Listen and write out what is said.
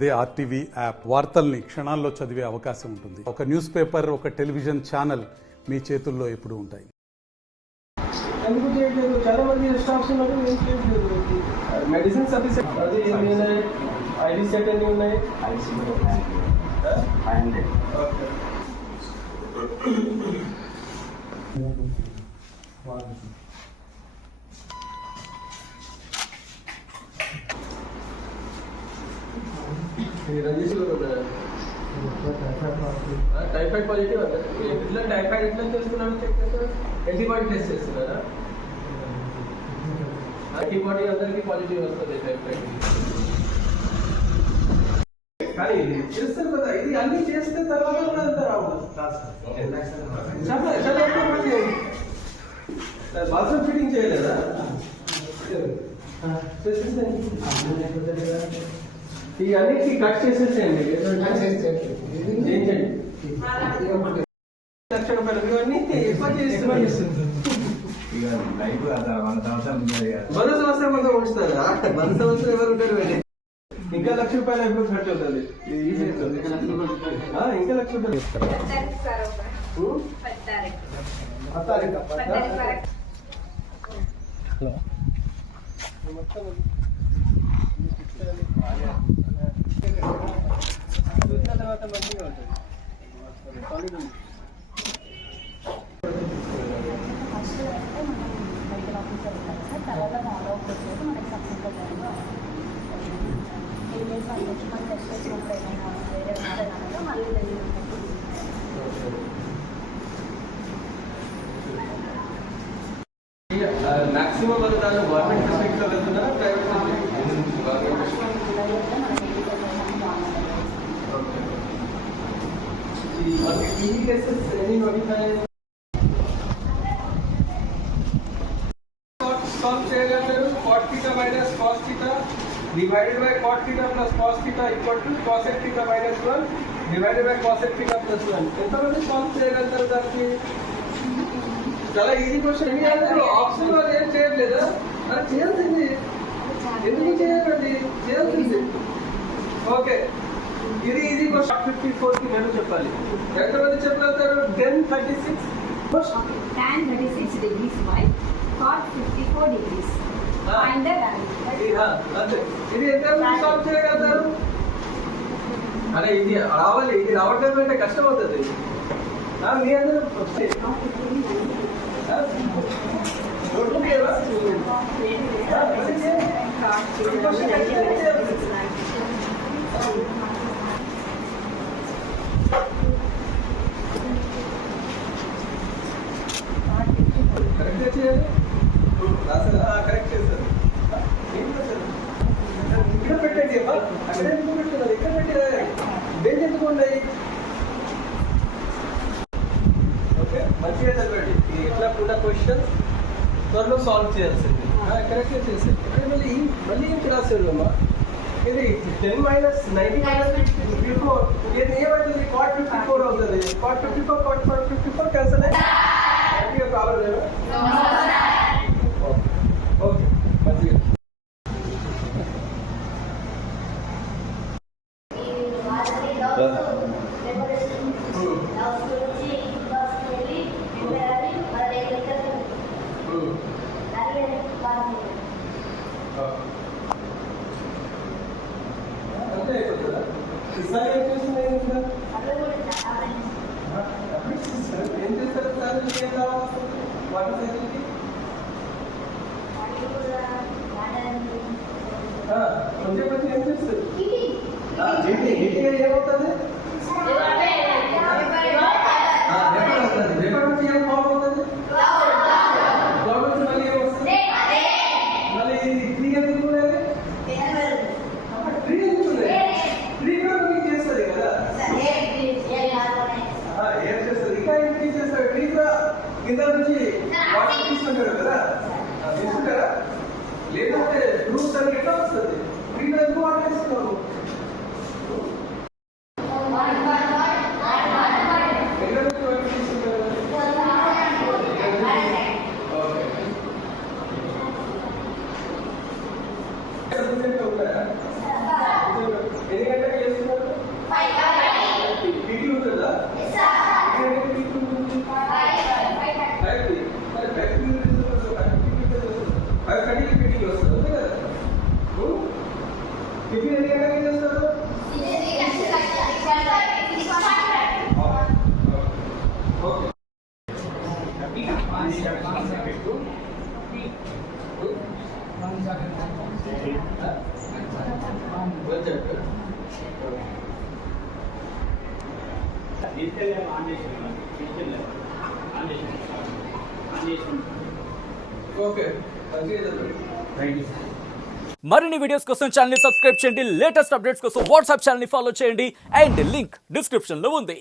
అదే RTV app వార్తల్ని క్షణాల్లో చదివే అవకాశం ఉంటుంది. ఒక న్యూస్ పేపర్, ఒక టెలివిజన్ ఛానల్ మీ చేతుల్లో ఎప్పుడూ ఉంటాయి. ఎందుకు చేయట్లేదు? చాలా మంది స్టాఫ్స్ ఉన్నారు, ఏం చేయట్లేదు. మెడిసిన్స్ అవి అది ఏమి ఉన్నాయి, ఐడి సెట్ అన్ని ఉన్నాయి. టైఫాయిడ్ పాజిటివ్ అంటే ఇట్లా టైఫాయిడ్ ఎట్లా చేస్తున్నాడు? చెక్ చేస్తారు, యాంటీబాడీ టెస్ట్ చేస్తున్నారా? యాంటీబాడీ అందరికీ పాజిటివ్ వస్తుంది టైఫాయిడ్. కానీ ఇది చేస్తారు కదా, ఇది అన్ని చేస్తే తర్వాత కూడా అంత రావు. బాత్రూమ్ ఫిట్టింగ్ చేయలేదా? ఈ అన్నిటికీ కట్ చేసేసేయండి. ₹1,00,000 ఇవన్నీ ఎక్కువ చేస్తున్నారు. 100 సంవత్సరం అంతా ఉంచుతారా? 100 సంవత్సరం ఎవరు ఉంటారు? ఇంకా ₹1,00,000 ఎప్పుడు ఖర్చు అవుతుంది. ఇంకా ₹1,00,000 ఇస్తారా? హలో చూసిన తర్వాత మంచిగా ఉంటుంది. మాక్సిమం వాళ్ళు దాన్ని గవర్నమెంట్ ఫెసిలిటీలో వెళ్తున్నారా, ప్రైవేట్ టీవీ కేసెస్ ఎన్ని నోటిఫై సాల్వ్ చేయగలరు? cot theta minus cos theta divided by cot theta plus cos theta equal to cosec theta minus 1 divided by cosec theta plus 1. ఎంతమంది సాల్వ్ చేయగలుగుతారు? దానికి చాలా ఈజీ క్వశ్చన్. మీ అందరూ option వాళ్ళు ఏం చేయట్లేదా? అది చేయాల్సింది. ఎందుకు చేయాలండి? చేయాల్సింది. ఓకే, ఇది ఈజీ క్వశ్చన్. 54 కి నేను చెప్పాలి. ఎంతమంది చెప్పగలుగుతారు? 1036 tan 36 degrees y cot 54 degrees find the value. అంతే. ఇది ఎంతమంది సాల్వ్ చేయగలుగుతారు? అరే ఇది రావాలి, ఇది రావడం అంటే కష్టం అవుతుంది. మీ అందరూ కరెక్ట్ చేయాలి. కరెక్ట్ చేస్తారు. ఇక్కడ పెట్టండి అమ్మా, అక్కడ ఎందుకు పెట్టున్నారు? ఇక్కడ పెట్టి బెంచ్ ఎందుకు ఉన్నాయి? ఓకే, మంచిగా చదవండి. ఇట్లా కూడా క్వశ్చన్స్ త్వరలో సాల్వ్ చేయాల్సింది. కరెక్ట్గా చేసేది. మళ్ళీ ఏంటి రాశారు అమ్మా? ఇది 10 minus 90 minus 54 ఇది ఏమవుతుంది? cot 54 అవుతుంది. cot 54 cot 54 క్యాన్సల్ అయ్యి ప్రాబ్లం లేదా? ఓకే, మంచిగా అంతే అయిపోతుందా? ఈసారి ఏం చేస్తున్నాయి? ఏం చేస్తారు సార్? ఏం కావాలి వాటర్ సైకిల్కి? కొంచెం కొంచెం ఏం చేస్తారు? ఏమవుతుంది? రేపటి నుంచి ఏం ఫామ్ అవుతుంది? గవర్నమెంట్ మళ్ళీ ఏమొస్తుంది? మళ్ళీ ట్రీ ఎందుకు ఉండాలి? ట్రీ ఎందుకు ఉండాలి? ట్రీ కూడా మీకు చేస్తుంది కదా. ఏం చేస్తుంది? ఇంకా ఏం చేస్తారు? ట్రీ కూడా కింద నుంచి వాటర్ తీసుకుంటారు కదా. తీసుకుంటారా? లేదంటే ఫ్రూట్స్ అని ఎట్లా వస్తుంది? ట్రీ ఎందుకు వాటర్ ఇస్తున్నాము? Budget okay thank you. మరిన్ని వీడియోస్ కోసం ఛానల్ ని సబ్స్క్రైబ్ చేయండి. లేటెస్ట్ అప్డేట్స్ కోసం వాట్సాప్ ఛానల్ ని ఫాలో చేయండి. అండ్ లింక్ డిస్క్రిప్షన్ లో ఉంది.